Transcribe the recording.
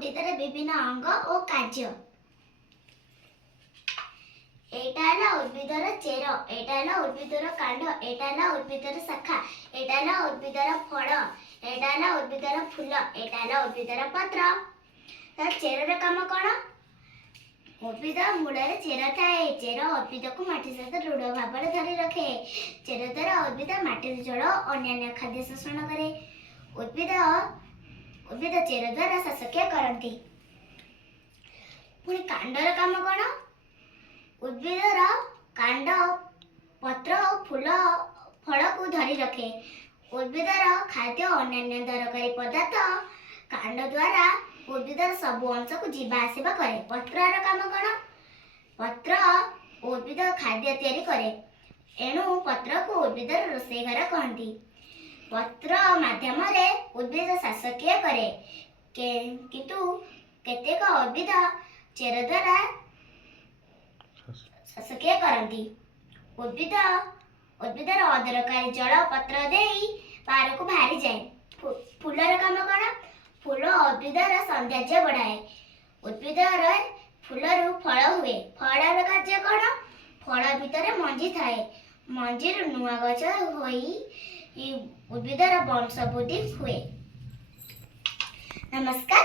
उद्भिदर विभिन्न अंग और कार्य। एटा हला उद्भिदर चेर, एटा हला उद्भिदर कांड, एटा हला उद्भिदर शाखा, एटा हला उद्भिदर फल, एटा हला उद्भिदर फूल, एटा हला उद्भिदर पत्र। त चेरर काम कोन? उद्भिद मूलरे चेर थाए। चेर उद्भिद को माटी सहित दृढ़ भाव धरी रखे। चेर द्वारा उद्भिद माटी जल और अन्य खाद्य शोषण करे। उद्भिद चेर द्वारा श्वासक्रिया करती। पुणी कांडर काम कोन? उद्भिदर कांड पत्र फूल फल को धरी रखे। उद्भिदर खाद्य और अन्य दरकारी पदार्थ कांड द्वारा उद्भिदर सब अंश को जीवा आसिबा करे। पत्रर काम कोन? पत्र उद्भिद खाद्य तैयारी करे। एणु पत्र को उद्भिदर रोषेई घर कहती। पत्र माध्यम रे उद्भिद श्वासक्रिया करे। किंतु केतेक उद्भिद चेर द्वारा श्वासक्रिया करती। उद्भिदर अदरकारी जल पत्र देई बाहर को बाहरी जाए। फूलर काम कोन? फूल उद्भिदर सौंदर्य बढ़ाए। उद्भिदर फूलरू फल हुए। फलर कार्य कोन? फल भितर मंजी थाए। मंजीर नुआ गछ होई उद्भिदर वंश वृद्धि हुए। नमस्कार।